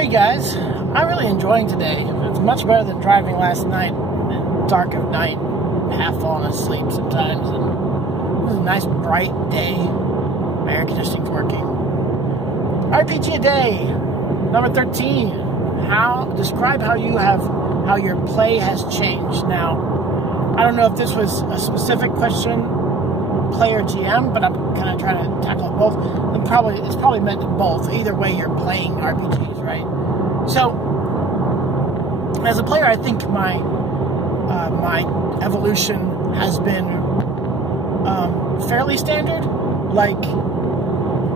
Hey guys, I'm really enjoying today. It's much better than driving last night, dark of night, half falling asleep sometimes. And it was a nice bright day. My air conditioning's working. RPG a day, number 13. Describe how your play has changed. Now, I don't know if this was a specific question, player GM, but I'm kind of trying to tackle both. And it's probably meant both. Either way, you're playing RPGs, right? So, as a player, I think my evolution has been fairly standard. Like,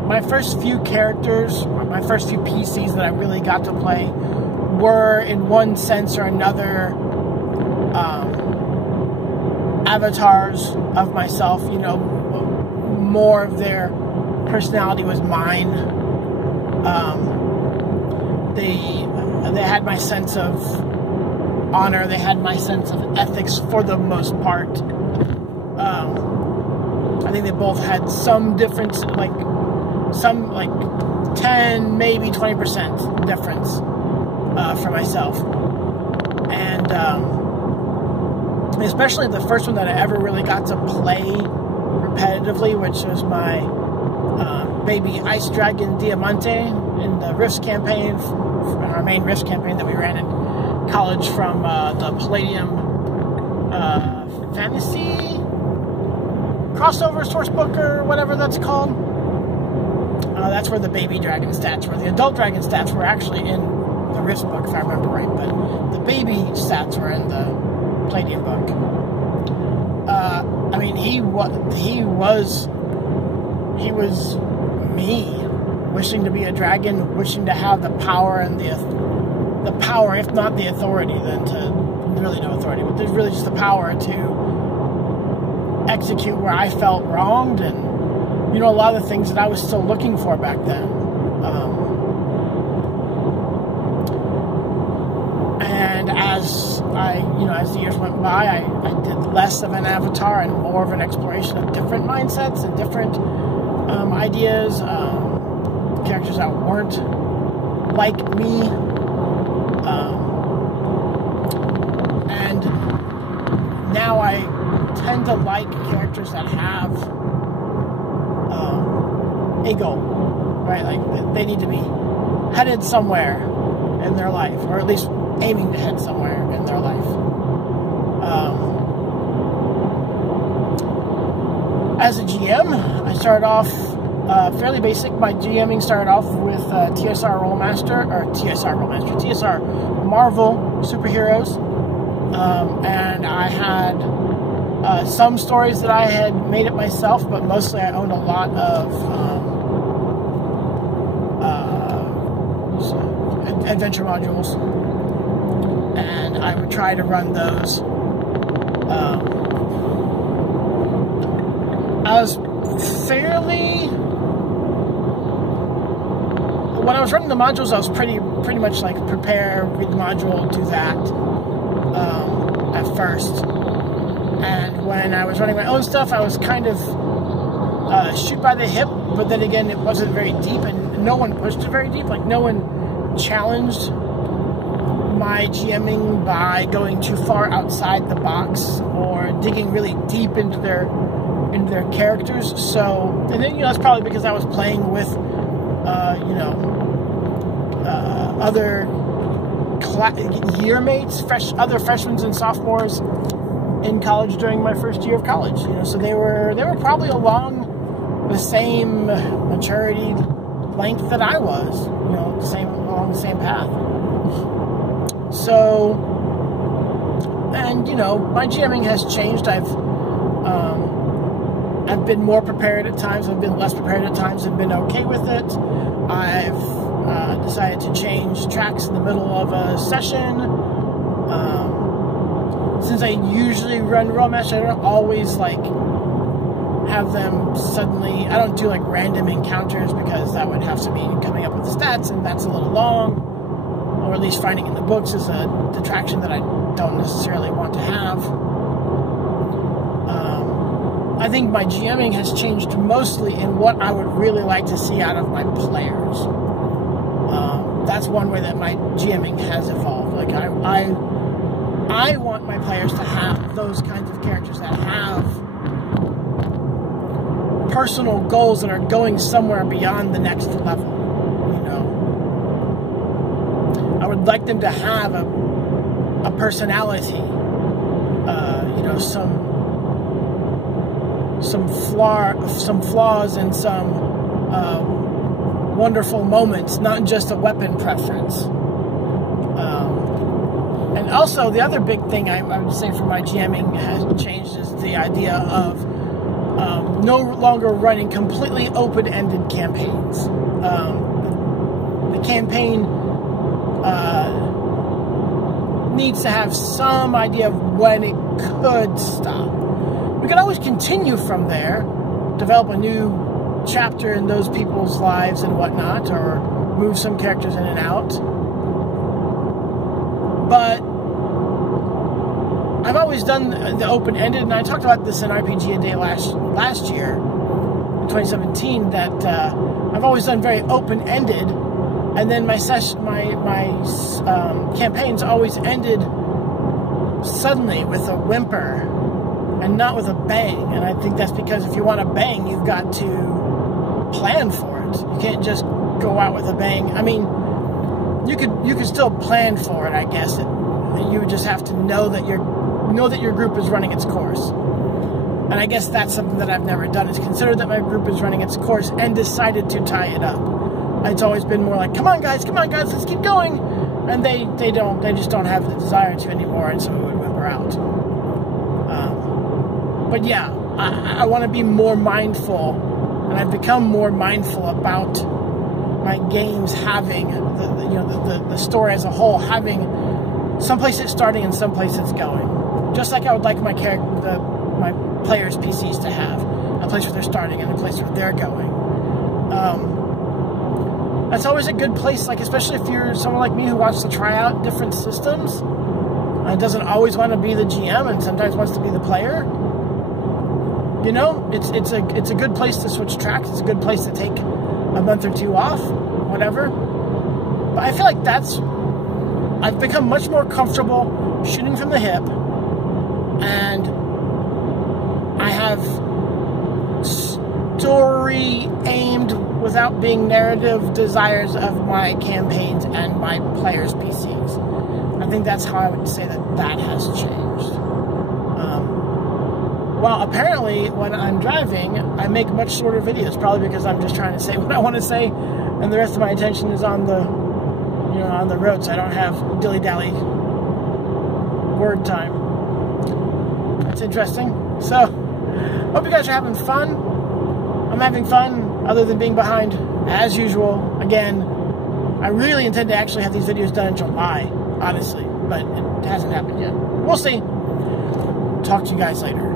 my first few characters, my first few PCs that I really got to play were, in one sense or another, avatars of myself. You know, more of their personality was mine. They had my sense of honor. They had my sense of ethics for the most part. I think they both had some difference, like 10, maybe 20% difference for myself. And especially the first one that I ever really got to play repetitively, which was my baby Ice Dragon Diamante in the Rifts campaign, our main Rifts campaign that we ran in college from the Palladium Fantasy crossover source book or whatever that's called. That's where the baby dragon stats were. The adult dragon stats were actually in the Rifts book, if I remember right, but the baby stats were in the Palladium book. I mean, he was me, wishing to be a dragon, wishing to have the power and the power, if not the authority, then to really no authority, but there's really just the power to execute where I felt wronged, and you know, a lot of the things that I was still looking for back then. And as the years went by, I did less of an avatar and more of an exploration of different mindsets and different ideas, characters that weren't like me, and now I tend to like characters that have a goal, right? Like, they need to be headed somewhere in their life, or at least aiming to head somewhere in their life. As a GM, I started off fairly basic. My GMing started off with TSR Marvel superheroes, and I had some stories that I had made it myself, but mostly I owned a lot of adventure modules, and I would try to run those. When I was running the modules, I was pretty much like prepare, read the module, do that at first. And when I was running my own stuff, I was kind of shoot by the hip, but then again, it wasn't very deep, and no one pushed it very deep. Like, no one challenged my GMing by going too far outside the box or digging really deep into their characters. So, and then, that's probably because I was playing with other year mates, other freshmen and sophomores in college during my first year of college. So they were probably along the same maturity length that I was. Along the same path. So, and my GMing has changed. I've been more prepared at times. I've been less prepared at times, and been okay with it. I've decided to change tracks in the middle of a session. Since I usually run Rolemaster, I don't always have them suddenly. I don't do random encounters, because that would have to mean coming up with the stats, and that's a little long. Or at least finding in the books is a detraction that I don't necessarily want to have. I think my GMing has changed mostly in what I would really like to see out of my players. that's one way that my GMing has evolved. Like I want my players to have those kinds of characters that have personal goals that are going somewhere beyond the next level. You know, I would like them to have a personality. You know, some flaws and some wonderful moments, not just a weapon preference. And also, the other big thing I would say for my GMing has changed is the idea of no longer running completely open-ended campaigns. The campaign needs to have some idea of when it could stop. We can always continue from there, develop a new chapter in those people's lives and whatnot, or move some characters in and out. But I've always done the open-ended, and I talked about this in RPG A Day last year, in 2017, that I've always done very open-ended, and then my campaigns always ended suddenly with a whimper and not with a bang. And I think that's because if you want a bang, you've got to plan for it. You can't just go out with a bang. I mean, you could still plan for it, I guess. You would just have to know that your group is running its course. And I guess that's something that I've never done, is consider that my group is running its course and decided to tie it up. It's always been more like, come on guys, let's keep going. And they just don't have the desire to anymore, and so it would whimper out. But yeah, I want to be more mindful, and I've become more mindful about my games having the story as a whole having someplace it's starting and someplace it's going. Just like I would like my players' PCs to have a place where they're starting and a place where they're going. That's always a good place, like especially if you're someone like me who wants to try out different systems and doesn't always want to be the GM and sometimes wants to be the player. You know, it's a good place to switch tracks. It's a good place to take a month or two off, whatever. But I feel like I've become much more comfortable shooting from the hip, and I have story aimed without being narrative desires of my campaigns and my players' PCs. I think that's how I would say that has changed. Well, apparently when I'm driving, I make much shorter videos, probably because I'm just trying to say what I want to say, and the rest of my attention is on the road, so I don't have dilly-dally word time. That's interesting. So, hope you guys are having fun. I'm having fun, other than being behind, as usual. Again, I really intend to actually have these videos done in July, honestly, but it hasn't happened yet. We'll see. Talk to you guys later.